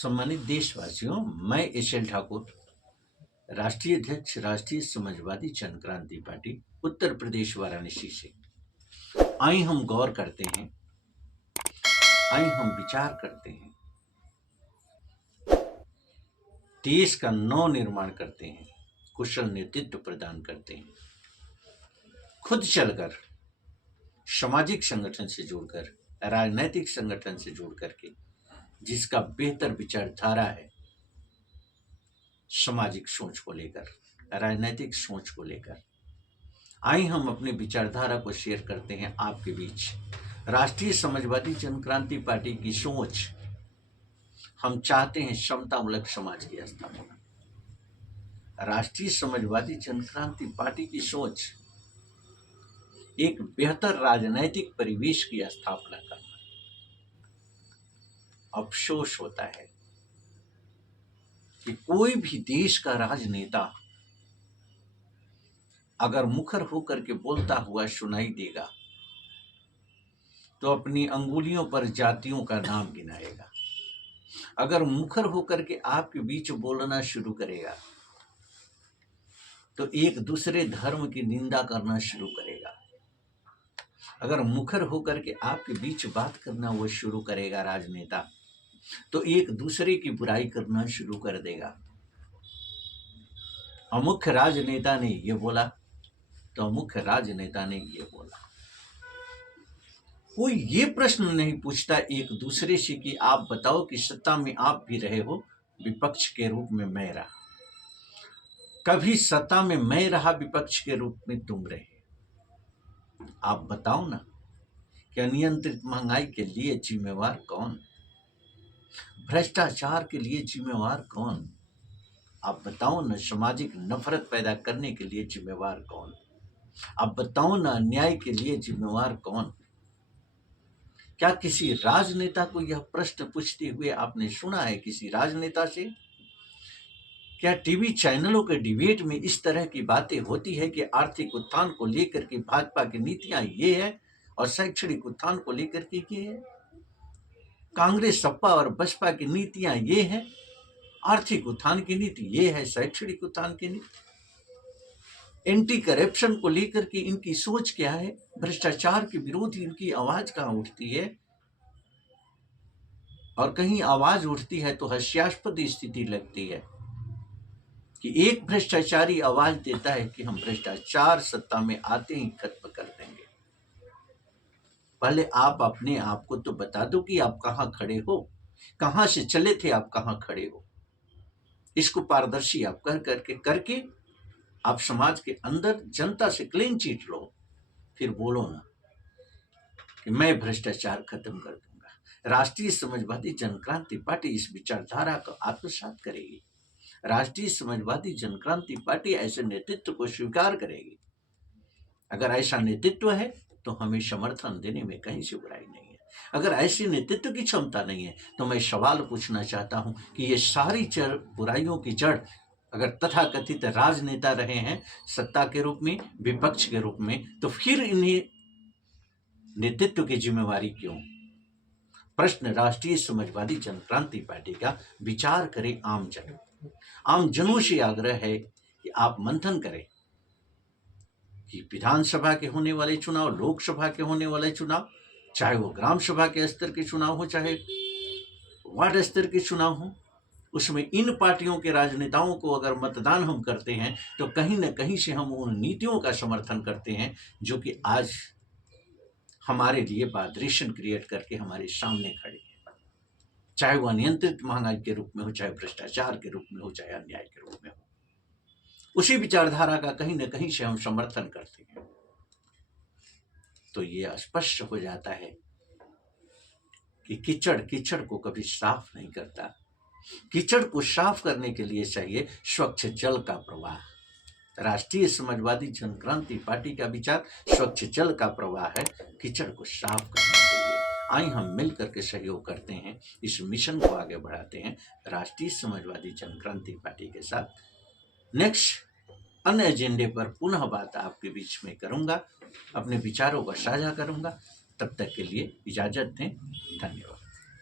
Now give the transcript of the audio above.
सम्मानित देशवासियों, मैं एस.एल. ठाकुर, राष्ट्रीय अध्यक्ष राष्ट्रीय समाजवादी जन क्रांति पार्टी उत्तर प्रदेश वाराणसी से। आइए हम गौर करते हैं, आइए हम विचार करते हैं, देश का नव निर्माण करते हैं, कुशल नेतृत्व प्रदान करते हैं, खुद चलकर सामाजिक संगठन से जुड़कर, राजनैतिक संगठन से जुड़ करके, जिसका बेहतर विचारधारा है सामाजिक सोच को लेकर, राजनैतिक सोच को लेकर। आइए हम अपनी विचारधारा को शेयर करते हैं आपके बीच। राष्ट्रीय समाजवादी जन क्रांति पार्टी की सोच, हम चाहते हैं समतामूलक समाज की स्थापना। राष्ट्रीय समाजवादी जन क्रांति पार्टी की सोच, एक बेहतर राजनैतिक परिवेश की स्थापना करना। अफसोस होता है कि कोई भी देश का राजनेता अगर मुखर होकर के बोलता हुआ सुनाई देगा तो अपनी अंगुलियों पर जातियों का नाम गिनाएगा। अगर मुखर होकर के आपके बीच बोलना शुरू करेगा तो एक दूसरे धर्म की निंदा करना शुरू करेगा। अगर मुखर होकर के आपके बीच बात करना वो शुरू करेगा राजनेता, तो एक दूसरे की बुराई करना शुरू कर देगा। अमुख राजनेता ने ये बोला तो अमुख राजनेता ने ये बोला। कोई ये प्रश्न नहीं पूछता एक दूसरे से कि आप बताओ कि सत्ता में आप भी रहे हो, विपक्ष के रूप में मैं रहा। कभी सत्ता में मैं रहा, विपक्ष के रूप में तुम रहे। आप बताओ ना कि अनियंत्रित महंगाई के लिए जिम्मेवार कौन? भ्रष्टाचार के लिए जिम्मेवार कौन? आप बताओ ना सामाजिक नफरत पैदा करने के लिए जिम्मेवार कौन? आप बताओ ना अन्याय के लिए जिम्मेवार कौन? क्या किसी राजनेता को यह प्रश्न पूछते हुए आपने सुना है किसी राजनेता से? क्या टीवी चैनलों के डिबेट में इस तरह की बातें होती है कि आर्थिक उत्थान को लेकर के भाजपा की नीतियां ये है और शैक्षणिक उत्थान को लेकर के ये है? कांग्रेस, सपा और बसपा की नीतियां ये है, आर्थिक उत्थान की नीति ये है, शैक्षणिक उत्थान की नीति। एंटी करप्शन को लेकर के इनकी सोच क्या है? भ्रष्टाचार के विरोध इनकी आवाज कहां उठती है? और कहीं आवाज उठती है तो हास्यास्पद स्थिति लगती है कि एक भ्रष्टाचारी आवाज देता है कि हम भ्रष्टाचार सत्ता में आते ही खत्म कर देंगे। पहले आप अपने आप को तो बता दो कि आप कहां खड़े हो, कहां से चले थे, आप कहां खड़े हो। इसको पारदर्शी आप करके आप समाज के अंदर जनता से क्लीन चिट लो, फिर बोलो ना कि मैं भ्रष्टाचार खत्म कर दूंगा। राष्ट्रीय समाजवादी जन क्रांति पार्टी इस विचारधारा को आत्मसात करेगी। राष्ट्रीय समाजवादी जन क्रांति पार्टी ऐसे नेतृत्व को स्वीकार करेगी। अगर ऐसा नेतृत्व है तो हमें समर्थन देने में कहीं से बुराई नहीं है। अगर ऐसी नेतृत्व की क्षमता नहीं है तो मैं सवाल पूछना चाहता हूं कि ये सारी बुराइयों की जड़ अगर तथाकथित राजनेता रहे हैं सत्ता के रूप में, विपक्ष के रूप में, तो फिर इन्हें नेतृत्व की जिम्मेवारी क्यों? प्रश्न राष्ट्रीय समाजवादी जन क्रांति पार्टी का। विचार करें आम जनों से आग्रह है कि आप मंथन करें कि विधानसभा के होने वाले चुनाव, लोकसभा के होने वाले चुनाव, चाहे वो ग्राम सभा के स्तर के चुनाव हो, चाहे वार्ड स्तर के चुनाव हो, उसमें इन पार्टियों के राजनेताओं को अगर मतदान हम करते हैं तो कहीं ना कहीं से हम उन नीतियों का समर्थन करते हैं जो कि आज हमारे लिए वाइब्रेशन क्रिएट करके हमारे सामने खड़े हैं। चाहे वो अनियंत्रित महंगाई के रूप में हो, चाहे भ्रष्टाचार के रूप में हो, चाहे अन्याय के रूप में हो, उसी विचारधारा का कहीं ना कहीं से हम समर्थन करते हैं। तो ये स्पष्ट हो जाता है कि कीचड़ को कभी साफ नहीं करता। कीचड़ को साफ करने के लिए चाहिए स्वच्छ जल का प्रवाह। राष्ट्रीय समाजवादी जन क्रांति पार्टी का विचार स्वच्छ जल का प्रवाह है, कीचड़ को साफ करने के लिए। आइए हम मिलकर के सहयोग करते हैं, इस मिशन को आगे बढ़ाते हैं। राष्ट्रीय समाजवादी जन क्रांति पार्टी के साथ नेक्स्ट अन्य एजेंडे पर पुनः बात आपके बीच में करूंगा, अपने विचारों को साझा करूंगा। तब तक के लिए इजाजत दें। धन्यवाद।